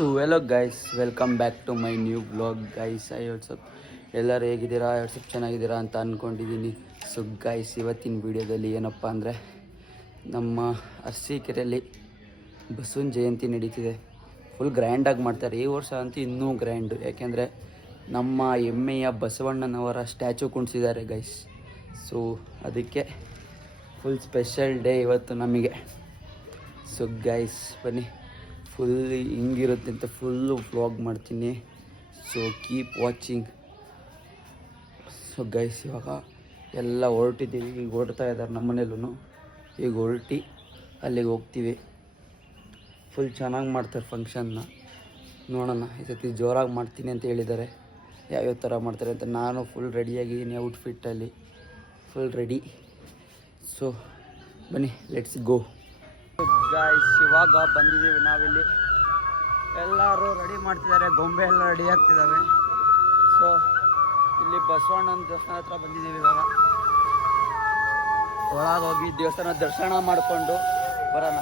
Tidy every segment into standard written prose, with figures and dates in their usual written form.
So hello guys, welcome back to my new blog guys. What's up ಎಲ್ಲರೂ ಹೇಗಿದ್ದೀರಾ? WhatsApp ಚೆನ್ನಾಗಿದ್ದೀರಾ ಅಂತ ಅಂದ್ಕೊಂಡಿದ್ದೀನಿ. ಸೊ ಗೈಸ್, ಇವತ್ತಿನ ವೀಡಿಯೋದಲ್ಲಿ ಏನಪ್ಪ ಅಂದರೆ ನಮ್ಮ ಅರಸೀಕೆರೆಯಲ್ಲಿ ಬಸವನ ಜಯಂತಿ ನಡೀತಿದೆ. ಫುಲ್ ಗ್ರ್ಯಾಂಡಾಗಿ ಮಾಡ್ತಾರೆ. ಈ ವರ್ಷ ಅಂತೂ ಇನ್ನೂ ಗ್ರ್ಯಾಂಡು, ಯಾಕೆಂದರೆ ನಮ್ಮ ಹೆಮ್ಮೆಯ ಬಸವಣ್ಣನವರ ಸ್ಟ್ಯಾಚು ಕುಣಿಸಿದ್ದಾರೆ ಗೈಸ್. ಸೊ ಅದಕ್ಕೆ ಫುಲ್ ಸ್ಪೆಷಲ್ ಡೇ ಇವತ್ತು ನಮಗೆ. ಸೊ ಗೈಸ್ ಬನ್ನಿ, ಫುಲ್ ಹಿಂಗಿರುತ್ತೆ ಅಂತ ಫುಲ್ಲು ವ್ಲಾಗ್ ಮಾಡ್ತೀನಿ. So keep watching. So guys, ಇವಾಗ ಎಲ್ಲ ಹೊರಟಿದ್ದೀವಿ. ಈಗ ಹೊರಡ್ತಾ ಇದ್ದಾರೆ ನಮ್ಮ ಮನೇಲೂ. ಈಗ ಹೊರಟಿ ಅಲ್ಲಿಗೆ ಹೋಗ್ತೀವಿ. ಫುಲ್ ಚೆನ್ನಾಗಿ ಮಾಡ್ತಾರೆ ಫಂಕ್ಷನ್ನ. ನೋಡೋಣ, ಈ ಸತಿ ಜೋರಾಗಿ ಮಾಡ್ತೀನಿ ಅಂತ ಹೇಳಿದ್ದಾರೆ. ಯಾವ್ಯಾವ ಥರ ಮಾಡ್ತಾರೆ ಅಂತ. ನಾನು ಫುಲ್ ರೆಡಿಯಾಗಿದ್ದೀನಿ, ಔಟ್ಫಿಟ್ಟಲ್ಲಿ ಫುಲ್ ರೆಡಿ. ಸೊ ಬನ್ನಿ, ಲೆಟ್ಸ್ ಗೋ ಗೈಸ್. ಇವಾಗ ಬಂದಿದ್ದೀವಿ ನಾವಿಲ್ಲಿ. ಎಲ್ಲರೂ ರೆಡಿ ಮಾಡ್ತಿದ್ದಾರೆ, ಗೊಂಬೆ ಎಲ್ಲ ರೆಡಿ ಆಗ್ತಿದ್ದಾವೆ. ಸೊ ಇಲ್ಲಿ ಬಸವಣ್ಣನ ದೇವಸ್ಥಾನ ಹತ್ರ ಬಂದಿದ್ದೀವಿ. ಇವಾಗ ಒಳಗೆ ಹೋಗಿ ದೇವಸ್ಥಾನ ದರ್ಶನ ಮಾಡಿಕೊಂಡು ಬರೋಣ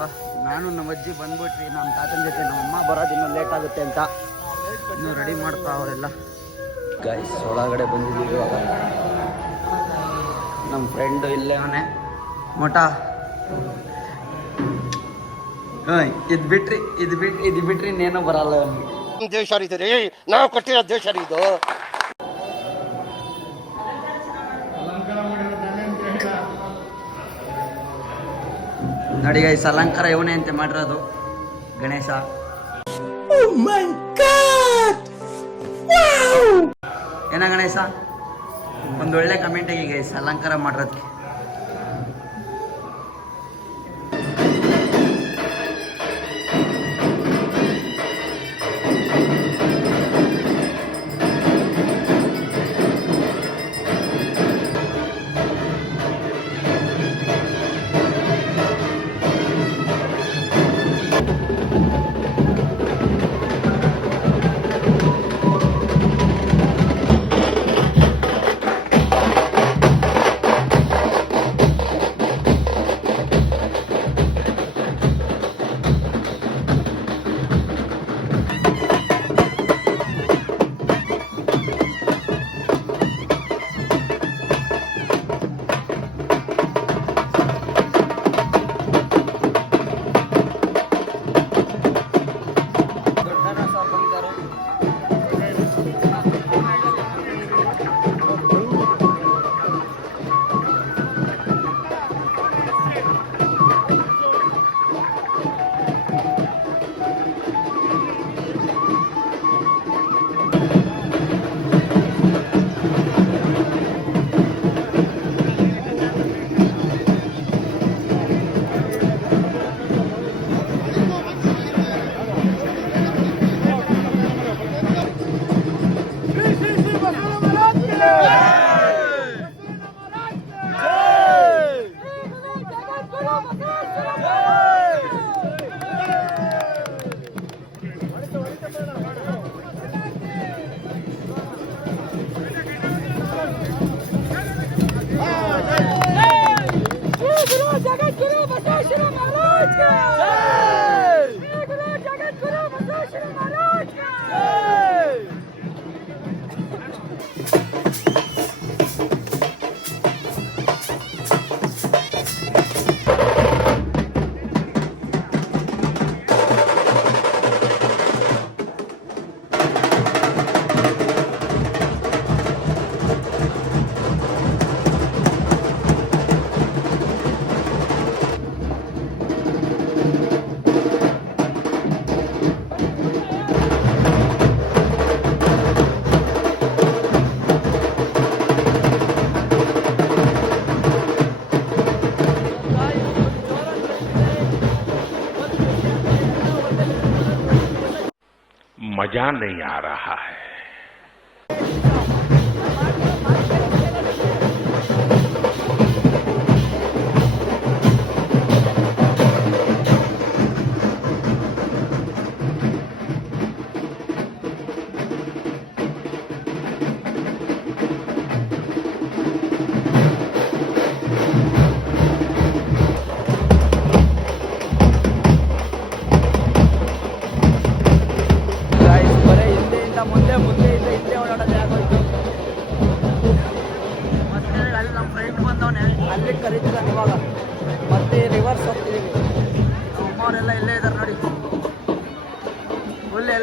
ಬಾ. ನಾನು ನಮ್ಮ ಅಜ್ಜಿ ಬಂದ್ಬಿಟ್ರಿ, ನಮ್ಮ ತಾತನ ಜೊತೆ. ನಮ್ಮಮ್ಮ ಬರೋದಿನ್ನೂ ಲೇಟ್ ಆಗುತ್ತೆ ಅಂತ ಇನ್ನೂ ರೆಡಿ ಮಾಡ್ತಾ ಅವರೆಲ್ಲ. ಗೈಸ್ ಒಳಗಡೆ ಬಂದಿದ್ದೀವಿ ಇವಾಗ. ನಮ್ಮ ಫ್ರೆಂಡು ಇಲ್ಲೇ ಅವನೇ ಮೊಟ. ಇದು ಬಿಟ್ರಿ ಇನ್ನೇನೋ ಬರಲ್ಲ. ದೇಶ ರೀ, ನಾವು ಕಟ್ಟಿರೋ ದೇಶ ಇದು. ನೋಡಿ ಗೈಸ್, ಅಲಂಕಾರ ಇವನೇ ಅಂತ ಮಾಡಿರೋದು, ಗಣೇಶ. ಏನ ಗಣೇಶ, ಒಂದು ಒಳ್ಳೆ ಕಮೆಂಟ್ ಆಗಿ ಗೈಸ್ ಅಲಂಕಾರ ಮಾಡಿರೋದಕ್ಕೆ. मजा नहीं आ रहा है।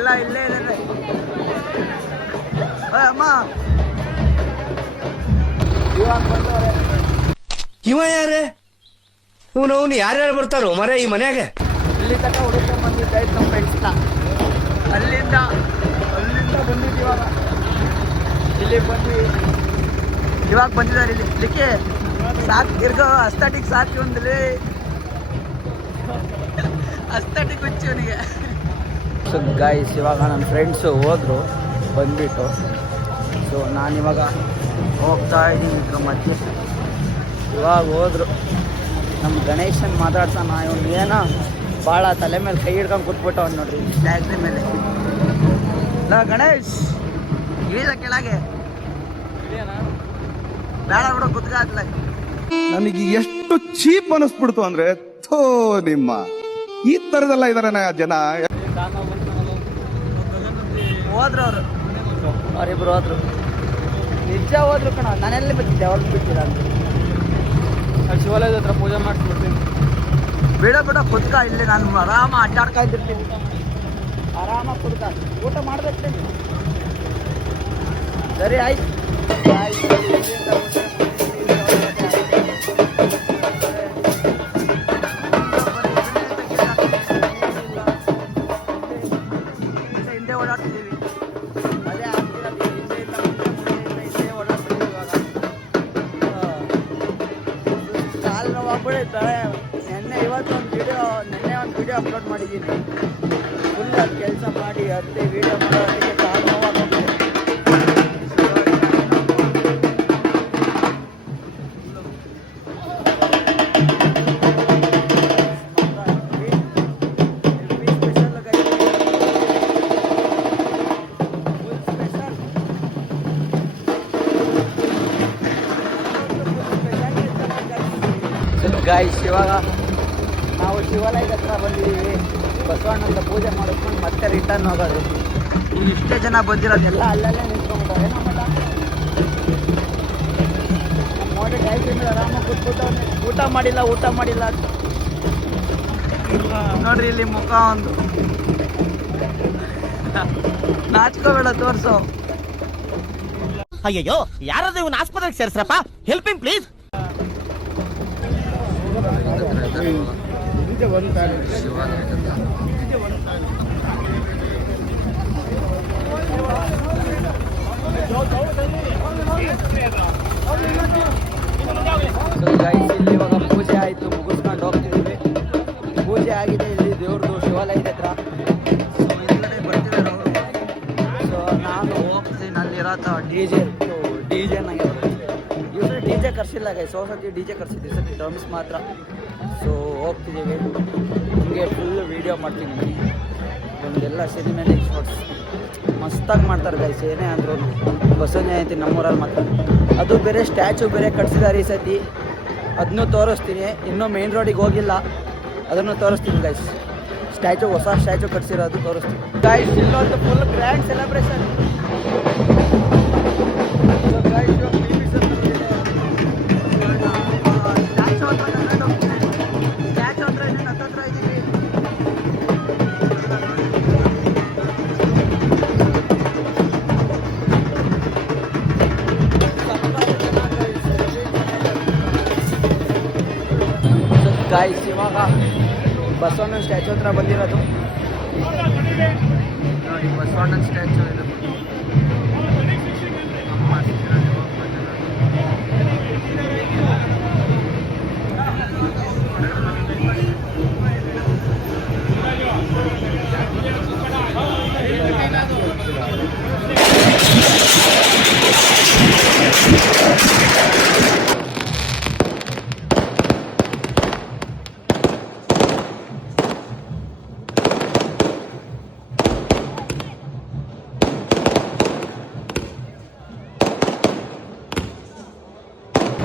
ಎಲ್ಲ ಇಲ್ಲೇ ಇದೆ ಅಮ್ಮ ಇವಾಗ ಬಂದವ್ರೆ. ಇವ ಯಾರೇ ಇವನು ಯಾರ್ಯಾರು ಬರ್ತಾರೋ ಮರ ಈ ಮನ್ಯಾಗ? ಇಲ್ಲಿ ತನಕ ಹುಡುಕೊಂಡ್ ಬಂದಿದ್ದಾಯ್ತು ನಮ್ಮ ಫ್ರೆಂಡ್ಸ್ನ. ಅಲ್ಲಿಂದ ಬಂದಿದ್ದು ಇಲ್ಲಿ ಬಂದು ಇವಾಗ ಬಂದಿದ್ದಾರೆ ಇಲ್ಲಿ ಇಲ್ಲಿಕ್ಕೆ ಸಾಕು ಇರ್ಗೋ ಅಸ್ತಾಟಿಕ್ ಸಾಕು ಒಂದಲ್ಲಿ ಅಸ್ತಾಟಿಕ್ ಹುಚ್ಚು ಅವನಿಗೆ. ಸೊ ಗಾಯ್ಸ್ ಇವಾಗ ನನ್ನ ಫ್ರೆಂಡ್ಸು ಹೋದ್ರು ಬಂದ್ಬಿಟ್ಟು. ಸೊ ನಾನಿವಾಗ ಹೋಗ್ತಾ ಇದ್ದೀನಿ ಇದ್ರ ಮಧ್ಯೆ. ಇವಾಗ ಹೋದ್ರು ನಮ್ಮ ಗಣೇಶನ್ ಮಾತಾಡ್ಸೋಣ. ಇವನು ಏನೋ ಭಾಳ ತಲೆ ಮೇಲೆ ಕೈ ಹಿಡ್ಕೊಂಡು ಕೂತ್ಬಿಟ್ಟವನು ನೋಡ್ರಿ ಟ್ಯಾಕ್ಸಿ ಮೇಲೆ. ಇಲ್ಲ ಗಣೇಶ್ ಇಳಿದ ಕೆಳಗೆ ಬೇಡ ಬಿಡೋ ಕುತ್ಕಾತ್ಲ. ನನಗೆ ಎಷ್ಟು ಚೀಪ್ ಅನಿಸ್ಬಿಡ್ತು ಅಂದ್ರೆ ಥೋ ನಿಮ್ಮ ಈ ತರದೆಲ್ಲ ಇದಾರೆ ಜನ. ಹೋದ್ರು ಅವರಿಬ್ರು ಹೋದ್ರು. ನಿಜ ಹೋದ್ರು ಕಣ. ನಾನೆಲ್ಲಿ ಬಿಟ್ಟಿದ್ದೆ ಅವ್ರಿಗೆ ಬಿಟ್ಟಿಲ್ಲ ಅಂತ. ಶಿವಾಲಯದ ಹತ್ರ ಪೂಜೆ ಮಾಡಿಸ್ಬಿಡ್ತೀನಿ. ಬಿಡ ಕುತ್ಕ ಇಲ್ಲಿ ನಾನು ಆರಾಮ ಅಡ್ಡಾಡ್ತಾ ಇದ್ದಿರ್ತೀನಿ. ಆರಾಮಾಗಿ ಕುತ್ಕ ಊಟ ಮಾಡ್ಬೇಕು. ಸರಿ ಆಯ್ತು. ಹಿಂದೆ ಓಡಾಡ್ತಿದ್ದೀವಿ. ಅದೇ ಆಗ್ತಿರೋದು ಹಿಂದೆ ಓಡಾಡ್ತಿದ್ದೀವಿ. ಇವಾಗ ಕಾಲು ನೋವಾಗ್ಬಿಡುತ್ತೆ. ಇವತ್ತು ನೆನ್ನೆ ಒಂದು ವಿಡಿಯೋ ಅಪ್ಲೋಡ್ ಮಾಡಿದ್ದೀನಿ. ಫುಲ್ ಅದು ಕೆಲಸ ಮಾಡಿ ಅತ್ತೆ ವಿಡಿಯೋ ಮಾಡೋದಕ್ಕೆ ಕಾಲು ನೋವಾಗೋಗಿದೆ. ಗಾಯ್ಸ್ ಇವಾಗ ನಾವು ಶಿವಾಲಯದ ಹತ್ರ ಬಂದಿದ್ದೀವಿ. ಬಸವಣ್ಣಂತ ಪೂಜೆ ಮಾಡಿಸ್ಕೊಂಡು ಮತ್ತೆ ರಿಟರ್ನ್ ಹೋಗೋದು. ಇಲ್ಲಿ ಇಷ್ಟೇ ಜನ ಬಂದಿರೋದೆಲ್ಲ ಅಲ್ಲಲ್ಲೇ ನಿಂತ್ಕೊಂಡ್ಬಿಟ್ಟವ್ರೆ. ನಮ್ಮಲ್ಲ ಮೋಡಿ ಟ್ಯಾಕ್ಸಿ ಮೇಲೆ ಆರಾಮಾಗಿ ಕೂತ್ಬಿಟ್ಟವ್ನೆ. ಊಟ ಮಾಡಿಲ್ಲ ನೋಡ್ರಿ ಇಲ್ಲಿ ಮುಖ ಒಂದು ನಾಚ್ಕೋಬೇಡ ತೋರ್ಸು. ಅಯ್ಯಯ್ಯೋ ಯಾರಾದ್ರೂ ಇವನ್ ಆಸ್ಪತ್ರೆಗೆ ಸೇರ್ಸ್ರಪ್ಪ, ಹೆಲ್ಪಿಂಗ್ ಪ್ಲೀಸ್. ಇಲ್ಲಿ ಇವಾಗ ಪೂಜೆ ಆಯಿತು, ಮುಗಿಸ್ಕೊಂಡು ಹೋಗ್ತಿದ್ದೀವಿ. ಪೂಜೆ ಆಗಿದೆ ಇಲ್ಲಿ ದೇವ್ರದ್ದು ಶಿವಾಲಯದ ಹತ್ರ. ಸೊ ಹಿಂದ್ಗಡೆ ಬರ್ತಿದ್ದಾರೆ ಅವರು. ಸೊ ನಾನು ಹೋಗ್ತೀನಿ. ಅಲ್ಲಿರೋ ಡಿ ಜೆ ನನಗೆ ಇವರು ಡಿ ಜೆ ಕರ್ಸಿಲ್ಲ ಗೈಸ್. ಸತಿ ಡಿ ಜೆ ಕರ್ಸಿದ್ವಿ, ಸತಿ ಡ್ರಮ್ಸ್ ಮಾತ್ರ. ಸೊ ಹೋಗ್ತಿದ್ದೀವಿ. ನಿಮಗೆ ಫುಲ್ ವೀಡಿಯೋ ಮಾಡ್ತೀನಿ. ಒಂದೆಲ್ಲ ಸಿನಿಮ್ಯಾಟಿಕ್ ಶಾರ್ಟ್ಸ್ ಮಸ್ತಾಗಿ ಮಾಡ್ತಾರೆ ಗೈಸ್. ಏನೇ ಅಂದರು ಬಸವನ ಜಯಂತಿ ನಮ್ಮೂರಲ್ಲಿ ಮಾತ್ರ. ಅದು ಬೇರೆ ಸ್ಟ್ಯಾಚು ಬೇರೆ ಕಟ್ಸಿದ್ದಾರೆ ಈ ಸತಿ. ಅದನ್ನೂ ತೋರಿಸ್ತೀನಿ. ಇನ್ನೂ ಮೇನ್ ರೋಡಿಗೆ ಹೋಗಿಲ್ಲ, ಅದನ್ನು ತೋರಿಸ್ತೀನಿ ಗೈಸ್. ಸ್ಟ್ಯಾಚು ಹೊಸ ಸ್ಟ್ಯಾಚು ಕಟ್ಸಿರೋದು ತೋರಿಸ್ತೀನಿ ಗೈಸ್. ಇಲ್ಲೊಂದು ಫುಲ್ ಗ್ರ್ಯಾಂಡ್ ಸೆಲೆಬ್ರೇಷನ್. ಗಾಯ್ಸ್ ಇವಾಗ ಬಸವಣ್ಣನ ಸ್ಟ್ಯಾಚು ಹತ್ರ ಬಂದಿರೋದು ನೋಡಿ. ಬಸವಣ್ಣನ ಸ್ಟ್ಯಾಚು ಇದು.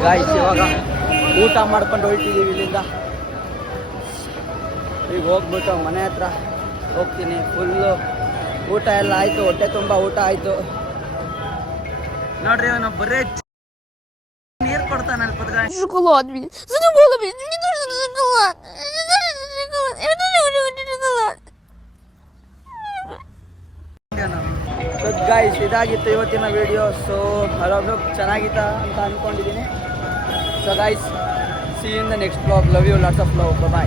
ಗಾಯ್ಸ್ ಇವಾಗ ಊಟ ಮಾಡ್ಕೊಂಡು ಹೊರಟಿದ್ದೀವಿ ಇಲ್ಲಿಂದ. ಈಗ ಹೋಗ್ಬಿಟ್ಟು ಮನೆ ಹತ್ರ ಹೋಗ್ತೀನಿ. ಫುಲ್ಲು ಊಟ ಎಲ್ಲ ಆಯಿತು, ಹೊಟ್ಟೆ ತುಂಬ ಊಟ ಆಯಿತು ನೋಡ್ರಿ. ಅವನು ಬರೇ ನೀರು ಕೊಡ್ತಾನೆ ಅಲ್ಲಿ ಕುತ್ಕೊಂಡು. Шоколад, блин. Задумала, блин. Мне нужен шоколад. Мне нужен шоколад. Мне нужен шоколад. ಗೈಸ್ ಇದಾಗಿತ್ತು ಇವತ್ತಿನ ವಿಡಿಯೋ. ಸೊ ಹಲೋ ಚೆನ್ನಾಗಿತ್ತ ಅಂತ ಅಂದ್ಕೊಂಡಿದ್ದೀನಿ. So guys see in the next blog. Love you, lots of love. Bye.